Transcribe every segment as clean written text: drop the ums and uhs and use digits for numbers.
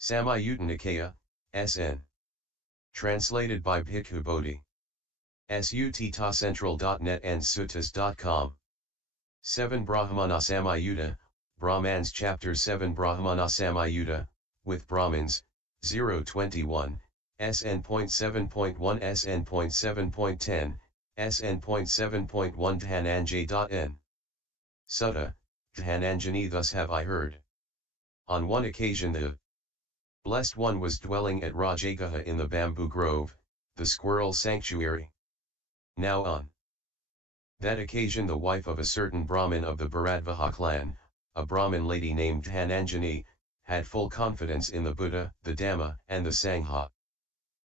Samyutta Nikaya, SN. Translated by Bhikkhu Bodhi. Sutta.central.net and suttas.com. 7 Brahmana Samyutta, Brahmans Chapter 7 Brahmana Samyutta, with Brahmins, 021, SN.7.1 SN.7.10, SN.7.1 Dhananjay.n. Sutta, Dhananjani. Thus have I heard. On one occasion the Blessed One was dwelling at Rajagaha in the bamboo grove, the Squirrel Sanctuary. Now on that occasion the wife of a certain Brahmin of the Bharadvaja clan, a Brahmin lady named Dhananjani, had full confidence in the Buddha, the Dhamma, and the Sangha.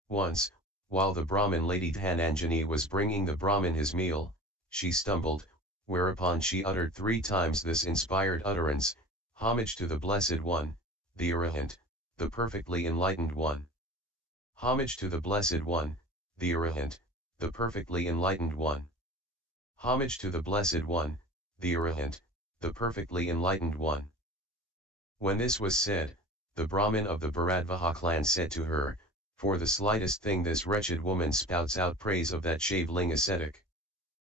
Once, while the Brahmin lady Dhananjani was bringing the Brahmin his meal, she stumbled, whereupon she uttered 3 times this inspired utterance: Homage to the Blessed One, the Arahant, the perfectly enlightened one. Homage to the Blessed One, the Arahant, the perfectly enlightened one. Homage to the Blessed One, the Arahant, the perfectly enlightened one. When this was said, the Brahmin of the Bharadvaja clan said to her, For the slightest thing this wretched woman spouts out praise of that shaveling ascetic.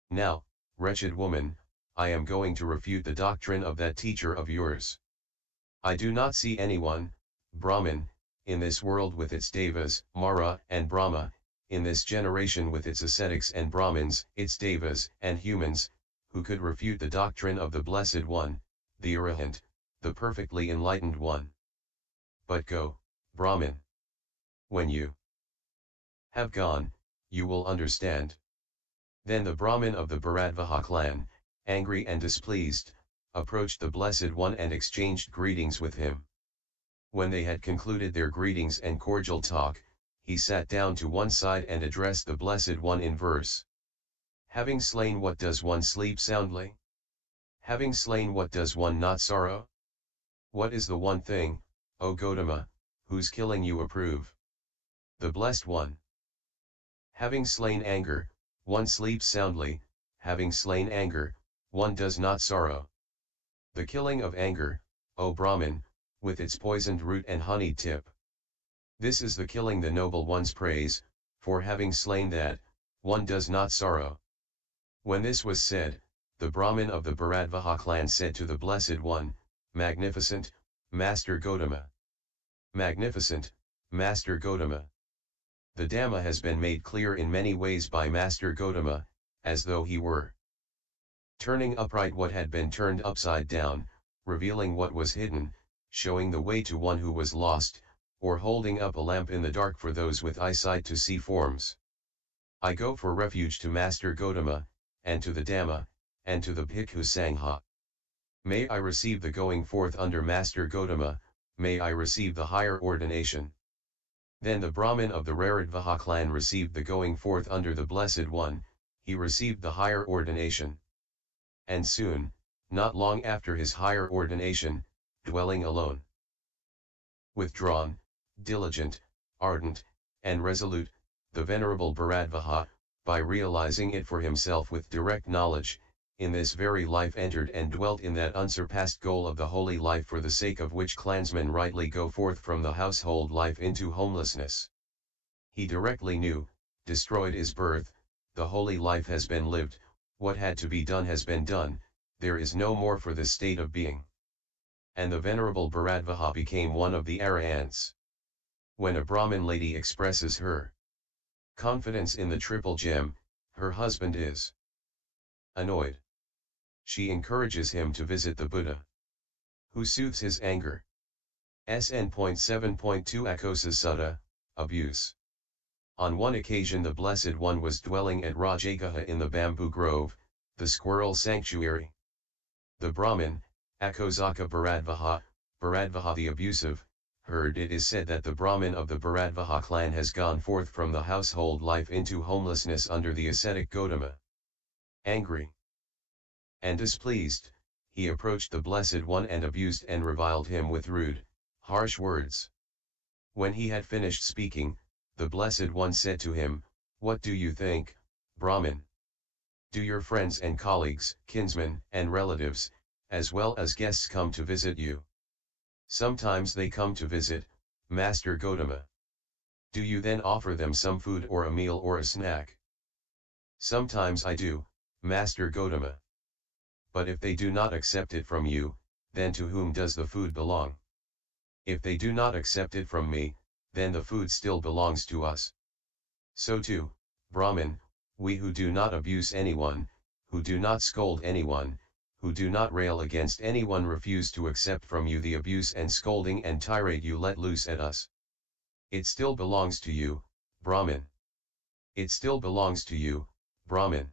Now, wretched woman, I am going to refute the doctrine of that teacher of yours. I do not see anyone, Brahmin, in this world with its devas, Mara and Brahma, in this generation with its ascetics and Brahmins, its devas and humans, who could refute the doctrine of the Blessed One, the Arahant, the perfectly enlightened one. But go, Brahmin. When you have gone, you will understand. Then the Brahmin of the Bharadvaja clan, angry and displeased, approached the Blessed One and exchanged greetings with him. When they had concluded their greetings and cordial talk, he sat down to one side and addressed the Blessed One in verse. Having slain, what does one sleep soundly? Having slain, what does one not sorrow? What is the one thing, O Gotama, whose killing you approve? The Blessed One. Having slain anger, one sleeps soundly. Having slain anger, one does not sorrow. The killing of anger, O Brahmin, with its poisoned root and honeyed tip. This is the killing the noble ones praise, for having slain that, one does not sorrow. When this was said, the Brahmin of the Bharadvaja clan said to the Blessed One, Magnificent, Master Gotama. Magnificent, Master Gotama. The Dhamma has been made clear in many ways by Master Gotama, as though he were turning upright what had been turned upside down, revealing what was hidden, showing the way to one who was lost, or holding up a lamp in the dark for those with eyesight to see forms. I go for refuge to Master Gotama, and to the Dhamma, and to the Bhikkhu Sangha. May I receive the going forth under Master Gotama, may I receive the higher ordination. Then the Brahmin of the Bharadvaja clan received the going forth under the Blessed One, he received the higher ordination. And soon, not long after his higher ordination, dwelling alone, withdrawn, diligent, ardent, and resolute, the Venerable Bharadvaja, by realizing it for himself with direct knowledge, in this very life entered and dwelt in that unsurpassed goal of the holy life for the sake of which clansmen rightly go forth from the household life into homelessness. He directly knew, destroyed is birth, the holy life has been lived, what had to be done has been done, there is no more for this state of being. And the Venerable Bharadvaja became one of the Arahants. When a Brahmin lady expresses her confidence in the triple gem, her husband is annoyed. She encourages him to visit the Buddha, who soothes his anger. SN.7.2 Sutta, Abuse. On one occasion the Blessed One was dwelling at Rajagaha in the bamboo grove, the Squirrel Sanctuary. The Brahmin, Asurindaka Bharadvaja, Bharadvaja the abusive, heard it is said that the Brahmin of the Bharadvaja clan has gone forth from the household life into homelessness under the ascetic Gotama. Angry and displeased, he approached the Blessed One and abused and reviled him with rude, harsh words. When he had finished speaking, the Blessed One said to him, What do you think, Brahmin? Do your friends and colleagues, kinsmen and relatives, as well as guests come to visit you? Sometimes they come to visit, Master Gotama. Do you then offer them some food or a meal or a snack? Sometimes I do, Master Gotama. But if they do not accept it from you, then to whom does the food belong? If they do not accept it from me, then the food still belongs to us. So too, Brahmin, we who do not abuse anyone, who do not scold anyone, who do not rail against anyone refuse to accept from you the abuse and scolding and tirade you let loose at us. It still belongs to you, Brahmin. It still belongs to you, Brahmin.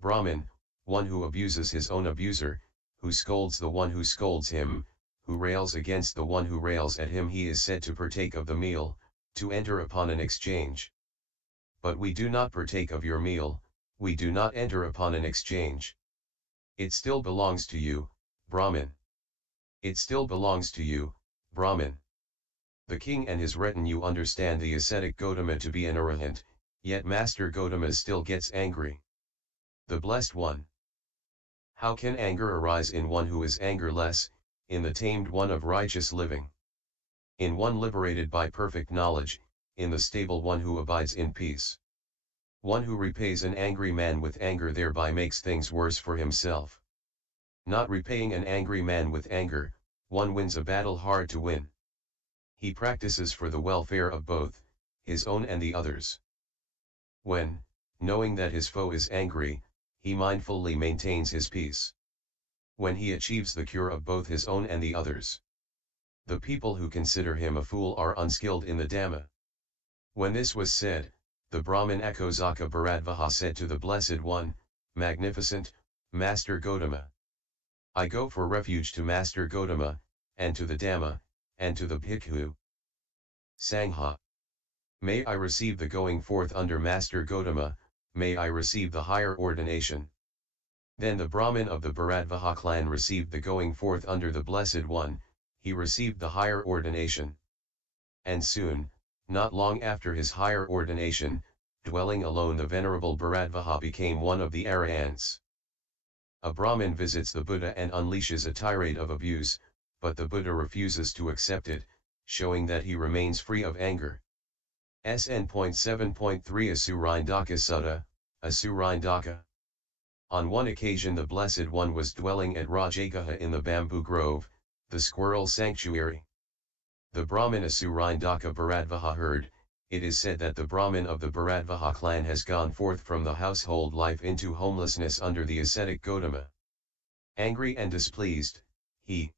Brahmin, one who abuses his own abuser, who scolds the one who scolds him, who rails against the one who rails at him, he is said to partake of the meal, to enter upon an exchange. But we do not partake of your meal, we do not enter upon an exchange. It still belongs to you, Brahmin. It still belongs to you, Brahmin. The king and his retinue understand the ascetic Gotama to be an arahant, yet Master Gotama still gets angry. The Blessed One. How can anger arise in one who is angerless, in the tamed one of righteous living? In one liberated by perfect knowledge, in the stable one who abides in peace. One who repays an angry man with anger thereby makes things worse for himself. Not repaying an angry man with anger, one wins a battle hard to win. He practices for the welfare of both, his own and the others. When, knowing that his foe is angry, he mindfully maintains his peace. When he achieves the cure of both his own and the others. The people who consider him a fool are unskilled in the Dhamma. When this was said, the Brahmin Rajagaha Bharadvaja said to the Blessed One, Magnificent, Master Gotama. I go for refuge to Master Gotama, and to the Dhamma, and to the Bhikkhu Sangha. May I receive the going forth under Master Gotama, may I receive the higher ordination. Then the Brahmin of the Bharadvaja clan received the going forth under the Blessed One, he received the higher ordination. And soon, not long after his higher ordination, dwelling alone the Venerable Bharadvaja became one of the Arahants. A Brahmin visits the Buddha and unleashes a tirade of abuse, but the Buddha refuses to accept it, showing that he remains free of anger. SN.7.1 Asurindaka Sutta, Asurindaka. On one occasion the Blessed One was dwelling at Rajagaha in the bamboo grove, the Squirrel Sanctuary. The Brahmin Asurindaka Bharadvaja heard, it is said that the Brahmin of the Bharadvaja clan has gone forth from the household life into homelessness under the ascetic Gotama. Angry and displeased, he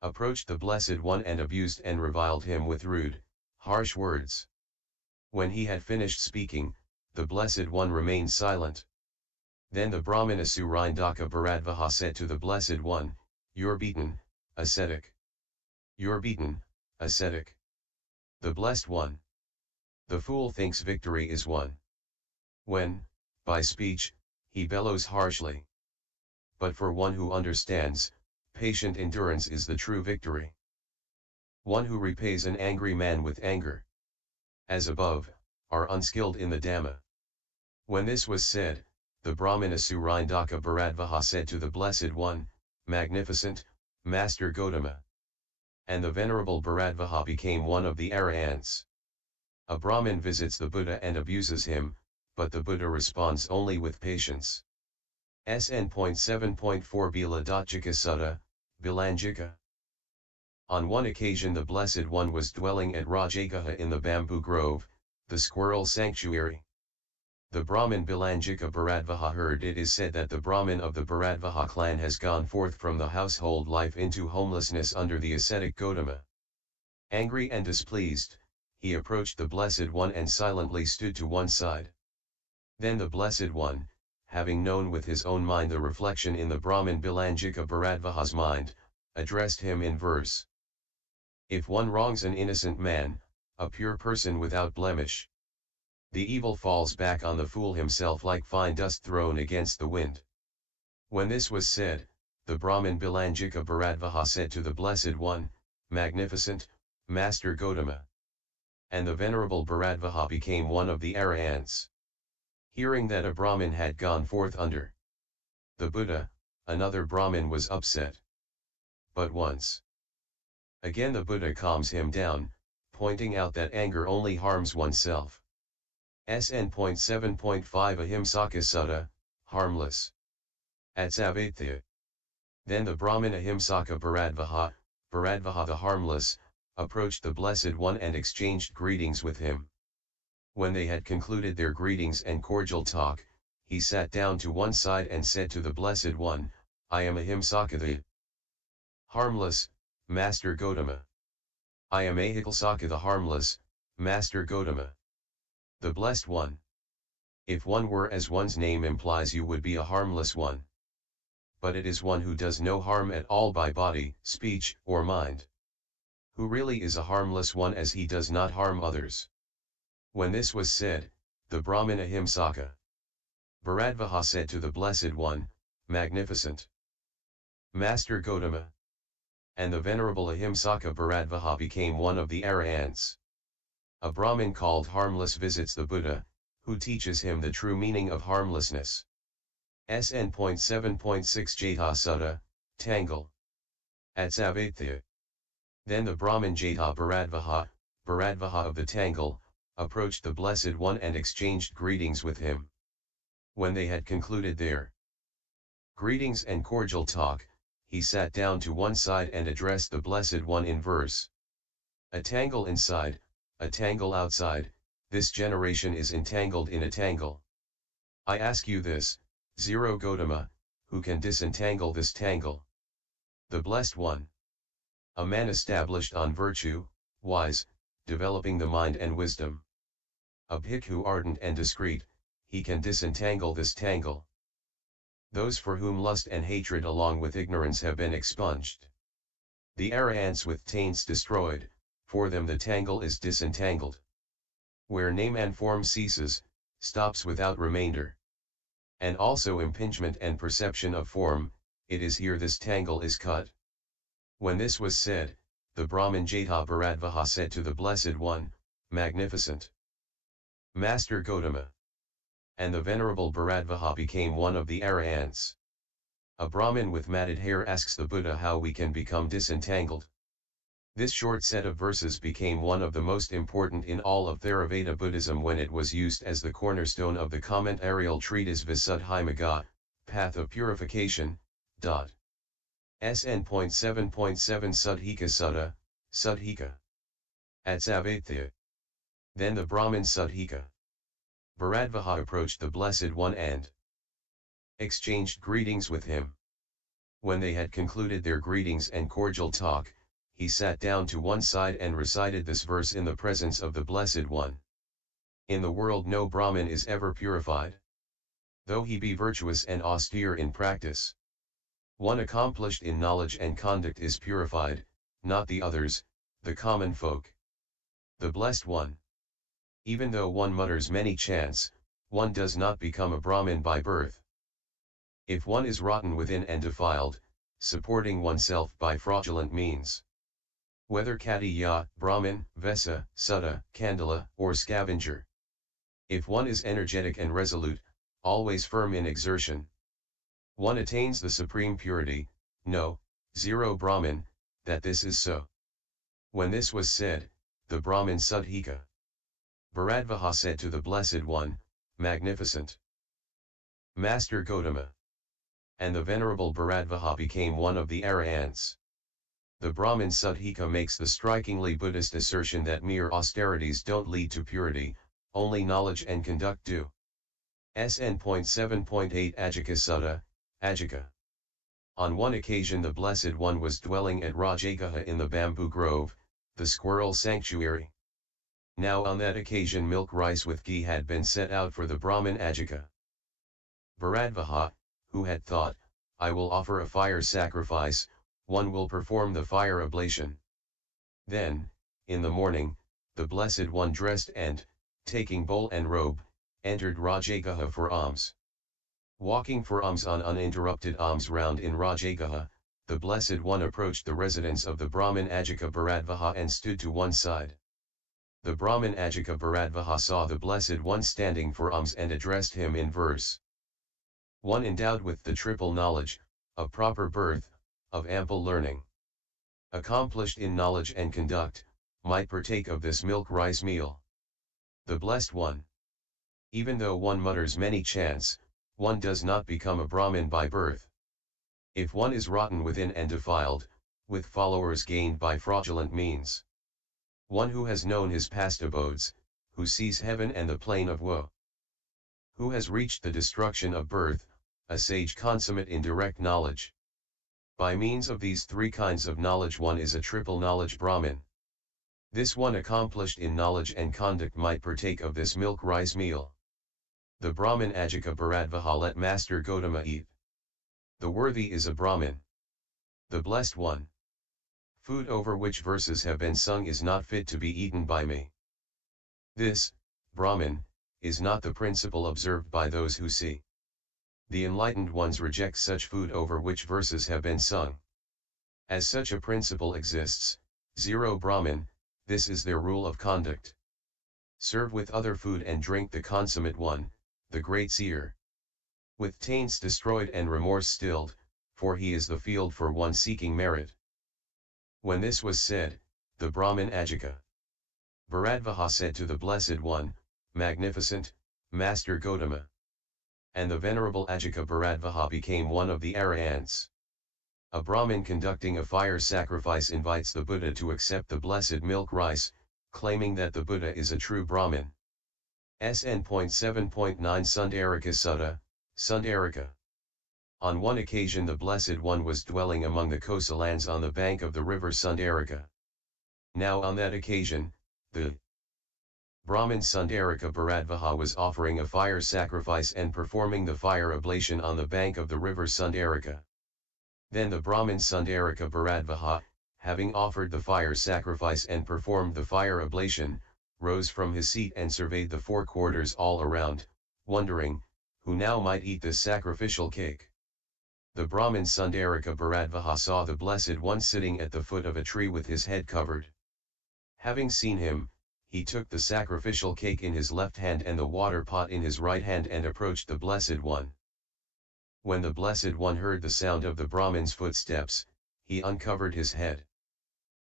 approached the Blessed One and abused and reviled him with rude, harsh words. When he had finished speaking, the Blessed One remained silent. Then the Brahmin Asurindaka Bharadvaja said to the Blessed One, You're beaten, ascetic. You're beaten, ascetic. The Blessed One. The fool thinks victory is won. When, by speech, he bellows harshly. But for one who understands, patient endurance is the true victory. One who repays an angry man with anger, as above, are unskilled in the Dhamma. When this was said, the Brahmin Asurindaka Bharadvaja said to the Blessed One, Magnificent, Master Gotama. And the Venerable Bharadvaja became one of the Arahants. A Brahmin visits the Buddha and abuses him, but the Buddha responds only with patience. SN.7.1 Biladachika Sutta, Bilanjika. On one occasion the Blessed One was dwelling at Rajagaha in the bamboo grove, the Squirrel Sanctuary. The Brahmin Bilanjika Bharadvaja heard it is said that the Brahmin of the Bharadvaja clan has gone forth from the household life into homelessness under the ascetic Gotama. Angry and displeased, he approached the Blessed One and silently stood to one side. Then the Blessed One, having known with his own mind the reflection in the Brahmin Bilanjika Bharadvaja's mind, addressed him in verse. If one wrongs an innocent man, a pure person without blemish, the evil falls back on the fool himself like fine dust thrown against the wind. When this was said, the Brahmin Bilanjika Bharadvaja said to the Blessed One, Magnificent, Master Gotama. And the Venerable Bharadvaja became one of the Arahants. Hearing that a Brahmin had gone forth under the Buddha, another Brahmin was upset. But once Again the Buddha calms him down, pointing out that anger only harms oneself. SN.7.5 Ahimsaka Sutta, harmless. Atsavatthya. Then the Brahmin Ahimsaka Bharadvaja, Bharadvaja the harmless, approached the Blessed One and exchanged greetings with him. When they had concluded their greetings and cordial talk, he sat down to one side and said to the Blessed One, I am Ahimsaka the harmless, Master Gotama. I am Ahimsaka the harmless, Master Gotama. The Blessed One. If one were as one's name implies, you would be a harmless one. But it is one who does no harm at all by body, speech, or mind. Who really is a harmless one, as he does not harm others. When this was said, the Brahmin Ahimsaka Bharadvaja said to the Blessed One, Magnificent Master Gotama. And the Venerable Ahimsaka Bharadvaja became one of the Arahants. A Brahmin called Harmless visits the Buddha, who teaches him the true meaning of harmlessness. SN.7.6 Jata Sutta, Tangle. Atsavatthya. Then the Brahmin Jata Bharadvaja, Bharadvaja of the Tangle, approached the Blessed One and exchanged greetings with him. When they had concluded their greetings and cordial talk, he sat down to one side and addressed the Blessed One in verse. A tangle inside, a tangle outside, this generation is entangled in a tangle. I ask you this, Zero Gotama, who can disentangle this tangle? The Blessed One. A man established on virtue, wise, developing the mind and wisdom. A bhikkhu ardent and discreet, he can disentangle this tangle. Those for whom lust and hatred along with ignorance have been expunged. The arahants with taints destroyed, for them the tangle is disentangled. Where name and form ceases, stops without remainder. And also impingement and perception of form, it is here this tangle is cut. When this was said, the Brahmin Jata Bharadvaja said to the Blessed One, Magnificent Master Gotama. And the Venerable Bharadvaja became one of the Arahants. A Brahmin with matted hair asks the Buddha how we can become disentangled. This short set of verses became one of the most important in all of Theravada Buddhism when it was used as the cornerstone of the commentarial treatise Visuddhimagga, Path of Purification. SN.7.7 Suddhika Sutta, Suddhika. Atsavatthya. Then the Brahmin Suddhika Bharadvaja approached the Blessed One and exchanged greetings with him. When they had concluded their greetings and cordial talk, he sat down to one side and recited this verse in the presence of the Blessed One. In the world no Brahmin is ever purified, though he be virtuous and austere in practice. One accomplished in knowledge and conduct is purified, not the others, the common folk. The Blessed One. Even though one mutters many chants, one does not become a Brahmin by birth. If one is rotten within and defiled, supporting oneself by fraudulent means, whether Katiya, Brahmin, Vesa, Sutta, Kandala, or scavenger. If one is energetic and resolute, always firm in exertion, one attains the supreme purity. No, zero Brahmin, that this is so. When this was said, the Brahmin Suddhika Bharadvaja said to the Blessed One, Magnificent Master Gotama. And the Venerable Bharadvaja became one of the Arahants. The Brahmin Suddhika makes the strikingly Buddhist assertion that mere austerities don't lead to purity, only knowledge and conduct do. SN.7.8 Ajika Sutta, Ajika. On one occasion the Blessed One was dwelling at Rajagaha in the bamboo grove, the Squirrel Sanctuary. Now on that occasion milk rice with ghee had been set out for the Brahmin Ajika Bharadvaja, who had thought, I will offer a fire sacrifice, one will perform the fire oblation. Then, in the morning, the Blessed One dressed and, taking bowl and robe, entered Rajagaha for alms. Walking for alms on uninterrupted alms round in Rajagaha, the Blessed One approached the residence of the Brahmin Ajika Bharadvaja and stood to one side. The Brahmin Ajika Bharadvaja saw the Blessed One standing for alms and addressed him in verse. One endowed with the triple knowledge, of proper birth, of ample learning. accomplished in knowledge and conduct, might partake of this milk rice meal. The Blessed One. Even though one mutters many chants, one does not become a Brahmin by birth. If one is rotten within and defiled, with followers gained by fraudulent means. One who has known his past abodes, who sees heaven and the plain of woe. Who has reached the destruction of birth, a sage consummate in direct knowledge. By means of these three kinds of knowledge one is a triple knowledge Brahmin. This one accomplished in knowledge and conduct might partake of this milk rice meal. The Brahmin Rajagaha Bharadvaja let Master Gotama eat. The worthy is a Brahmin. The Blessed One. Food over which verses have been sung is not fit to be eaten by me. This, Brahmin, is not the principle observed by those who see. The enlightened ones reject such food over which verses have been sung. As such a principle exists, 0 Brahmin, this is their rule of conduct. Serve with other food and drink the consummate one, the great seer. With taints destroyed and remorse stilled, for he is the field for one seeking merit. When this was said, the Brahmin Rajagaha Bharadvaja said to the Blessed One, Magnificent, Master Gotama. And the Venerable Rajagaha Bharadvaja became one of the Arahants. A Brahmin conducting a fire sacrifice invites the Buddha to accept the blessed milk rice, claiming that the Buddha is a true Brahmin. SN.7.1 Sundarika Sutta, Sundarika. On one occasion the Blessed One was dwelling among the Kosa lands on the bank of the river Sundarika. Now on that occasion, the Brahmin Sundarika Bharadvaja was offering a fire sacrifice and performing the fire oblation on the bank of the river Sundarika. Then the Brahmin Sundarika Bharadvaja, having offered the fire sacrifice and performed the fire oblation, rose from his seat and surveyed the four quarters all around, wondering, who now might eat this sacrificial cake. The Brahmin Sundarika Bharadvaja saw the Blessed One sitting at the foot of a tree with his head covered. Having seen him, he took the sacrificial cake in his left hand and the water pot in his right hand and approached the Blessed One. When the Blessed One heard the sound of the Brahmin's footsteps, he uncovered his head.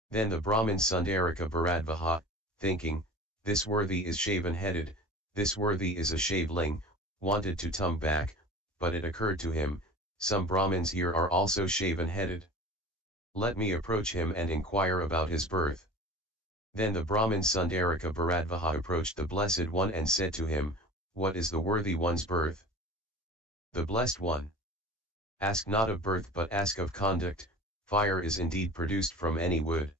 Then the Brahmin Sundarika Bharadvaja, thinking, this worthy is shaven-headed, this worthy is a shaveling, wanted to turn back, but it occurred to him, some Brahmins here are also shaven-headed. Let me approach him and inquire about his birth. Then the Brahmin Sundarika Bharadvaja approached the Blessed One and said to him, what is the worthy one's birth? The Blessed One. Ask not of birth but ask of conduct, fire is indeed produced from any wood.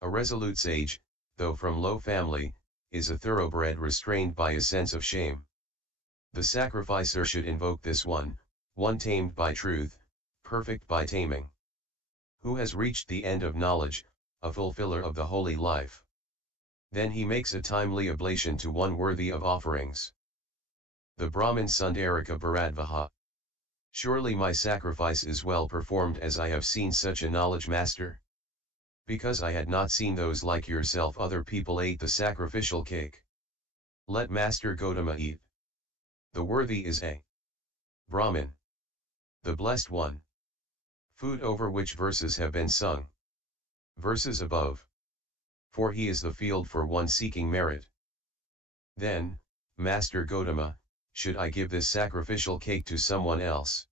A resolute sage, though from low family, is a thoroughbred restrained by a sense of shame. The sacrificer should invoke this one tamed by truth, perfect by taming. Who has reached the end of knowledge, a fulfiller of the holy life. Then he makes a timely oblation to one worthy of offerings. The Brahmin Sundarika Bharadvaja. Surely my sacrifice is well performed as I have seen such a knowledge master. Because I had not seen those like yourself other people ate the sacrificial cake. Let Master Gotama eat. The worthy is a Brahmin. The Blessed One. Food over which verses have been sung. Verses above. For he is the field for one seeking merit. Then, Master Gotama, should I give this sacrificial cake to someone else?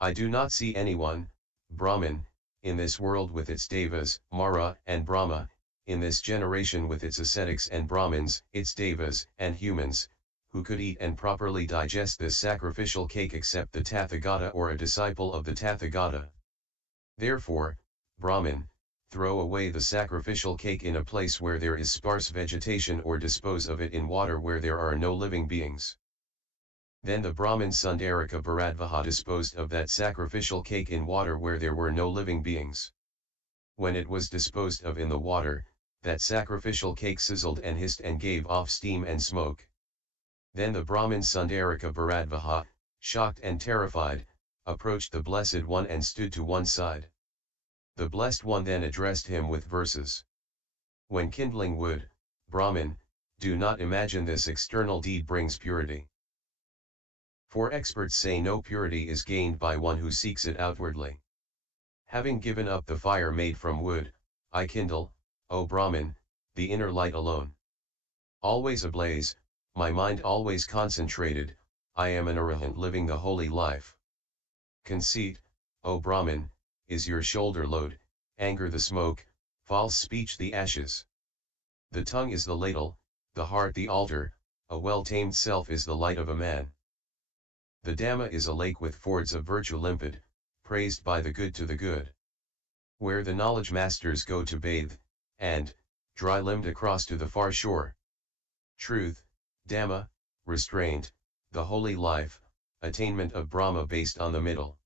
I do not see anyone, Brahmin, in this world with its devas, Mara and Brahma, in this generation with its ascetics and Brahmins, its devas and humans, who could eat and properly digest this sacrificial cake except the Tathagata or a disciple of the Tathagata. Therefore, Brahmin, throw away the sacrificial cake in a place where there is sparse vegetation or dispose of it in water where there are no living beings. Then the Brahmin Sundarika Bharadvaja disposed of that sacrificial cake in water where there were no living beings. When it was disposed of in the water, that sacrificial cake sizzled and hissed and gave off steam and smoke. Then the Brahmin Sundarika Bharadvaja, shocked and terrified, approached the Blessed One and stood to one side. The Blessed One then addressed him with verses. When kindling wood, Brahmin, do not imagine this external deed brings purity. For experts say no purity is gained by one who seeks it outwardly. Having given up the fire made from wood, I kindle, O Brahmin, the inner light alone. Always ablaze, my mind always concentrated, I am an arahant living the holy life. Conceit, O Brahmin, is your shoulder load, anger the smoke, false speech the ashes. The tongue is the ladle, the heart the altar, a well-tamed self is the light of a man. The Dhamma is a lake with fords of virtue limpid, praised by the good to the good. Where the knowledge masters go to bathe, and, dry-limbed across to the far shore. Truth, Dhamma, restraint, the holy life, attainment of Brahma based on the middle.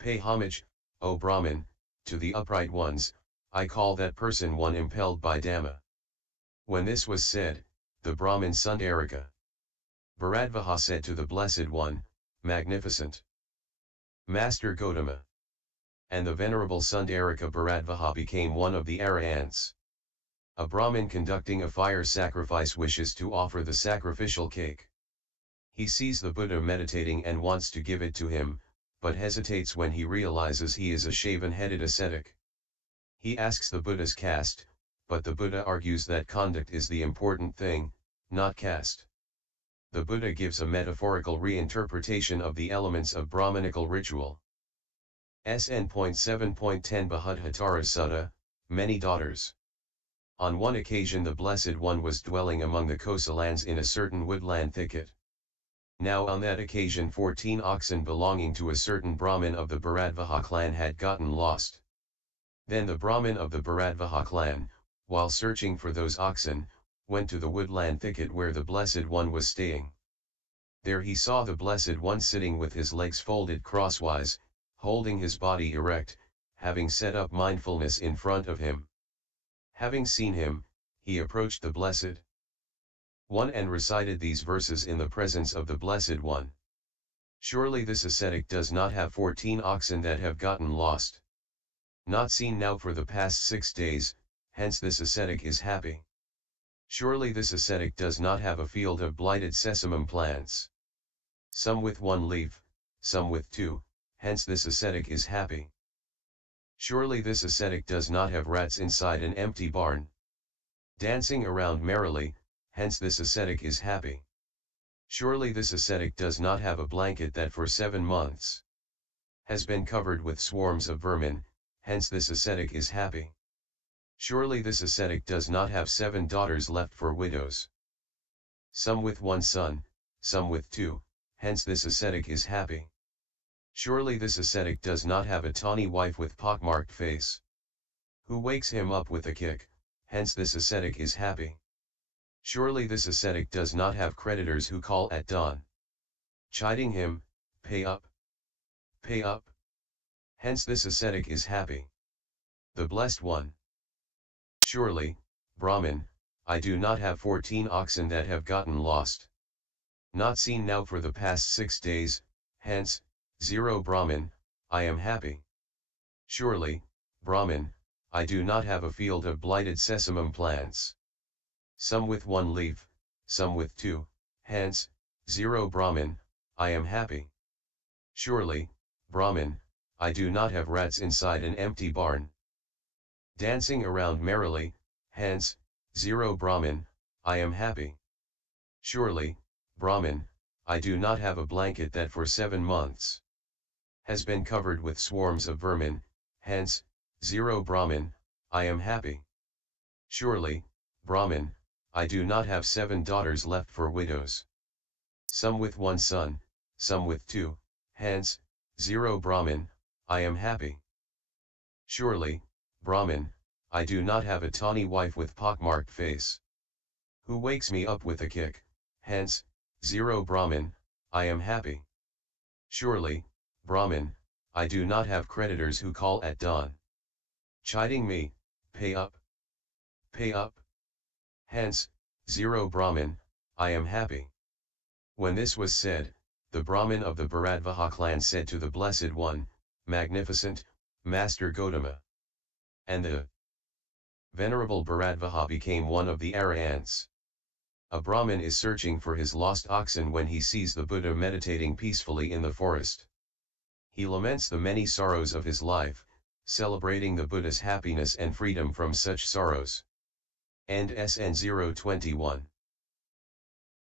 Pay homage, O Brahmin, to the upright ones, I call that person one impelled by Dhamma. When this was said, the Brahmin Sundarika Bharadvaja said to the Blessed One, Magnificent Master Gotama. And the Venerable Sundarika Bharadvaja became one of the Arahants. A Brahmin conducting a fire sacrifice wishes to offer the sacrificial cake. He sees the Buddha meditating and wants to give it to him, but hesitates when he realizes he is a shaven-headed ascetic. He asks the Buddha's caste, but the Buddha argues that conduct is the important thing, not caste. The Buddha gives a metaphorical reinterpretation of the elements of Brahmanical ritual. SN.7.10 Bhadhatara Sutta, Many Daughters. On one occasion the Blessed One was dwelling among the Kosalans in a certain woodland thicket. Now on that occasion 14 oxen belonging to a certain Brahmin of the Bharadvaja clan had gotten lost. Then the Brahmin of the Bharadvaja clan, while searching for those oxen, went to the woodland thicket where the Blessed One was staying. There he saw the Blessed One sitting with his legs folded crosswise, holding his body erect, having set up mindfulness in front of him. Having seen him, he approached the Blessed One and recited these verses in the presence of the Blessed One. Surely this ascetic does not have 14 oxen that have gotten lost. Not seen now for the past 6 days, hence this ascetic is happy. Surely this ascetic does not have a field of blighted sesamum plants. Some with 1 leaf, some with 2, hence this ascetic is happy. Surely this ascetic does not have rats inside an empty barn. Dancing around merrily, hence this ascetic is happy. Surely this ascetic does not have a blanket that for 7 months has been covered with swarms of vermin, hence this ascetic is happy. Surely this ascetic does not have 7 daughters left for widows. Some with 1 son, some with 2, hence this ascetic is happy. Surely this ascetic does not have a tawny wife with pockmarked face, who wakes him up with a kick, hence this ascetic is happy. Surely this ascetic does not have creditors who call at dawn, chiding him, pay up, pay up. Hence this ascetic is happy. The Blessed One. Surely, Brahmin, I do not have 14 oxen that have gotten lost. Not seen now for the past 6 days, hence, 0 Brahmin, I am happy. Surely, Brahmin, I do not have a field of blighted sesamum plants. Some with 1 leaf, some with 2, hence, 0 Brahmin, I am happy. Surely, Brahmin, I do not have rats inside an empty barn. Dancing around merrily, hence, 0 Brahmin, I am happy. Surely, Brahmin, I do not have a blanket that for 7 months has been covered with swarms of vermin, hence, 0 Brahmin, I am happy. Surely, Brahmin, I do not have 7 daughters left for widows. Some with 1 son, some with 2, hence, 0 Brahmin, I am happy. Surely, Brahmin, I do not have a tawny wife with pockmarked face, who wakes me up with a kick, hence, 0 Brahmin, I am happy. Surely, Brahmin, I do not have creditors who call at dawn, chiding me, pay up, pay up. Hence, 0 Brahmin, I am happy. When this was said, the Brahmin of the Bharadvaja clan said to the Blessed One, Magnificent, Master Gotama. And the Venerable Bharadvaja became one of the Arahants. A Brahmin is searching for his lost oxen when he sees the Buddha meditating peacefully in the forest. He laments the many sorrows of his life, celebrating the Buddha's happiness and freedom from such sorrows. And SN.7.1